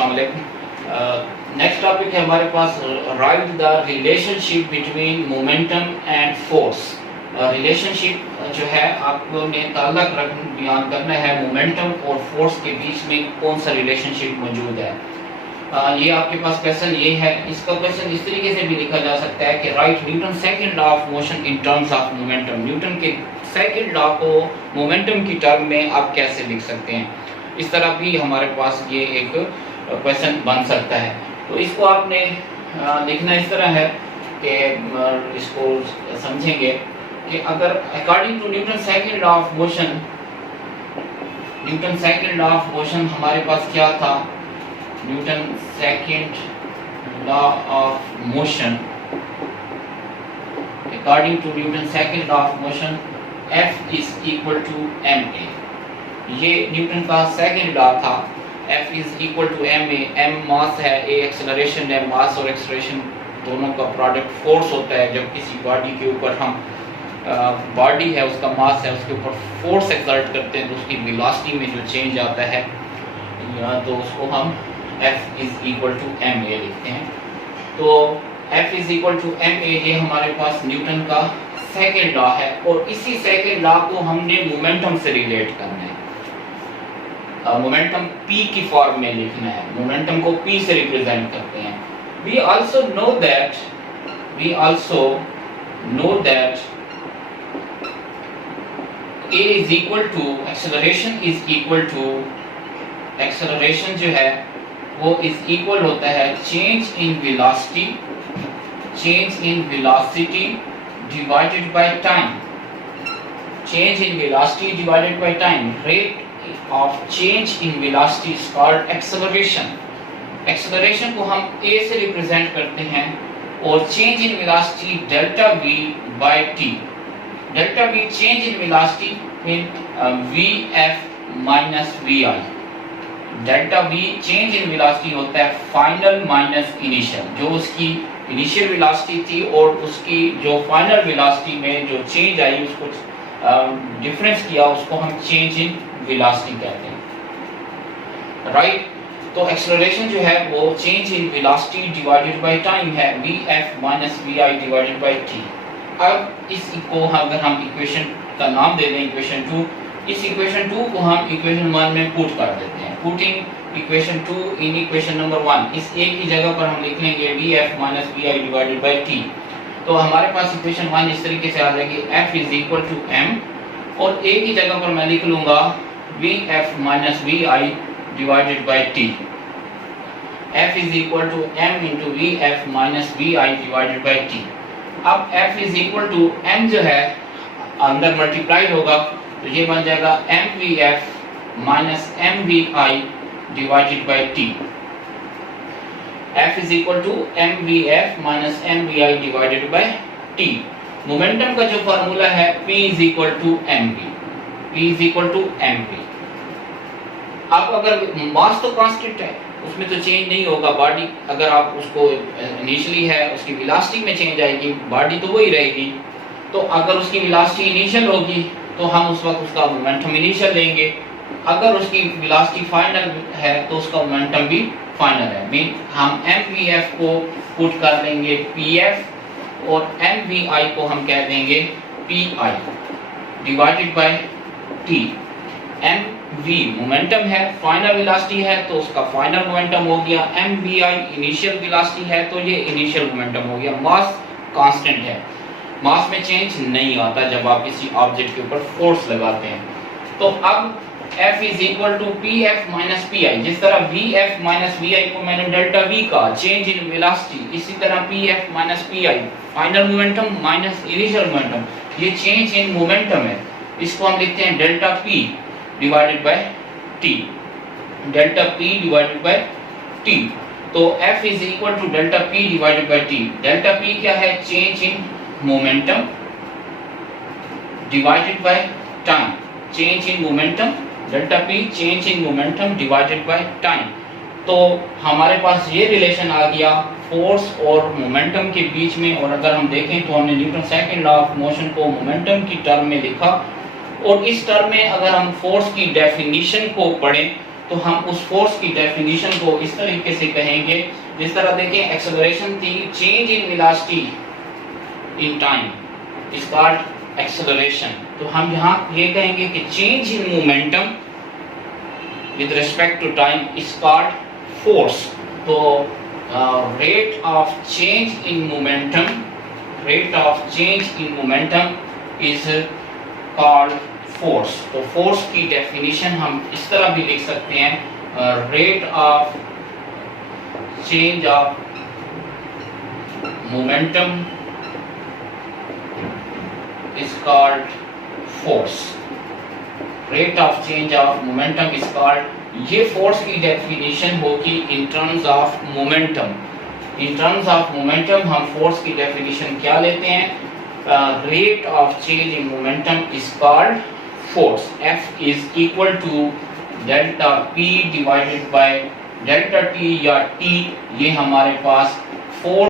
अस्सलाम वालेकुम। Next topic है हमारे पास right the relationship between momentum and force. Relationship जो है आपको ने ताल्लुक बयान करना है मोमेंटम और फोर्स के बीच में कौन सा रिलेशनशिप मौजूद है। ये आपके पास क्वेश्चन ये है। इसका क्वेश्चन इस तरीके से भी लिखा जा सकता है कि right Newton second law of motion in terms of momentum. Newton के सेकंड लॉ को मोमेंटम की टर्म में आप कैसे लिख सकते हैं। इस तरह भी हमारे पास ये एक क्वेश्चन बन सकता है। तो इसको आपने लिखना इस तरह है कि इसको समझेंगे कि अगर according to Newton second law of motion, Newton second law of motion हमारे पास क्या था। Newton second law of motion, according to Newton second law of motion F is equal to ma। ये न्यूटन का सेकंड लॉ था। F is equal to ma। m mass है, a acceleration है। मास और एक्सेलरेशन दोनों का प्रोडक्ट फोर्स होता है। जब किसी बॉडी के ऊपर हम बॉडी है उसका मास है उसके ऊपर फोर्स एक्सर्ट करते हैं तो उसकी वेलोसिटी में जो चेंज आता है तो उसको हम F is equal to ma लिखते हैं। तो F is equal to ma ये हमारे पास न्यूटन का सेकेंड लॉ है और इसी सेकेंड लॉ को हमने मोमेंटम से रिलेट करना है। मोमेंटम P की फॉर्म में लिखना है। मोमेंटम को P से रिप्रेजेंट करते हैं। We also know that A is equal to acceleration is equal to acceleration जो है वो is equal होता है change in velocity divided by time। change in velocity divided by time। rate of change in velocity is called acceleration। acceleration को हम a से represent करते हैं और change in velocity delta v by t। delta v change in velocity in vf minus vi। delta v change in velocity होता है final minus initial. जो उसकी इनिशियल वेलोसिटी थी और उसकी जो फाइनल वेलोसिटी में जो चेंज आई उसको डिफरेंस किया उसको हम चेंज इन वेलोसिटी कहते हैं। राइट तो एक्सेलरेशन जो है वो change in velocity divided by time है vf minus vi divided by t। अब इसको अगर हम इक्वेशन का नाम दे दें इक्वेशन 2, इस इक्वेशन 2 को हम इक्वेशन 1 में पुट कर देते हैं। Putting equation 2 in equation number 1, इस a की जगह पर हम लिख लेंगे vf minus vi divided by t। तो हमारे पास इक्वेशन 1 इस तरीके से आ जाएगी f is equal to m और a की जगह पर मैं लिख लूंगा vf minus vi divided by t। f is equal to m into vf minus vi divided by t। अब f is equal to m जो है अंदर मल्टीप्लाई होगा तो ये बन जाएगा mvf minus mvi divided by t। f is equal to mvf minus mvi divided by t। Momentum का जो फार्मूला है p is equal to mv। p is equal to mv। अब अगर मास तो कांस्टेंट है उसमें तो चेंज नहीं होगा। बॉडी अगर आप उसको इनिशियली है उसकी वेलोसिटी में चेंज आएगी, बॉडी तो वही रहेगी। तो अगर उसकी वेलोसिटी इनिशियल होगी तो हम उस वक्त उसका मोमेंटम इनिशियल लेंगे। अगर उसकी वेलोसिटी फाइनल है तो उसका मोमेंटम भी फाइनल है। मीन हम mvf को पुट कर देंगे pf और mvi को हम कह देंगे pi divided by t। mv momentum है, फाइनल वेलोसिटी है तो उसका फाइनल मोमेंटम हो गया। mvi इनिशियल वेलोसिटी है तो ये इनिशियल मोमेंटम हो गया। मास कांस्टेंट है, मास में चेंज नहीं आता जब आप किसी ऑब्जेक्ट के ऊपर फोर्स लगाते हैं। तो अब F is equal to pf minus pi। जिस तरह vf माइनस vi को मैंने डेल्टा v का चेंज इन वेलोसिटी, इसी तरह pf minus pi final momentum minus initial momentum, ये चेंज इन मोमेंटम है। इसको हम लिखते हैं delta p divided by t। Delta p divided by t। तो F is equal to delta p divided by t। Delta p क्या है? Change in momentum divided by time. Change in momentum delta p change in momentum divided by time. तो हमारे पास ये relation आ गया force और momentum के बीच में। और अगर हम देखें तो हमने Newton second law of motion को मोमेंटम की टर्म में लिखा और इस टर्म में अगर हम फोर्स की डेफिनेशन को पढ़ें तो हम उस फोर्स की डेफिनेशन को इस तरीके से कहेंगे, जिस तरह देखें एक्सेलरेशन थी change in velocity in time is called acceleration. तो हम यहाँ ये कहेंगे कि change in momentum with respect to time is called force. तो rate of change in momentum is called force। तो force की definition हम इस तरह भी लिख सकते हैं, rate of change of momentum is called force। rate of change of momentum is called, ये फोर्स की डेफिनेशन होगी in terms of momentum. In terms of momentum हम फोर्स की डेफिनेशन क्या लेते हैं, rate of change in momentum is called force. F is equal to delta P divided by delta T या T, ये हमारे पास फोर्स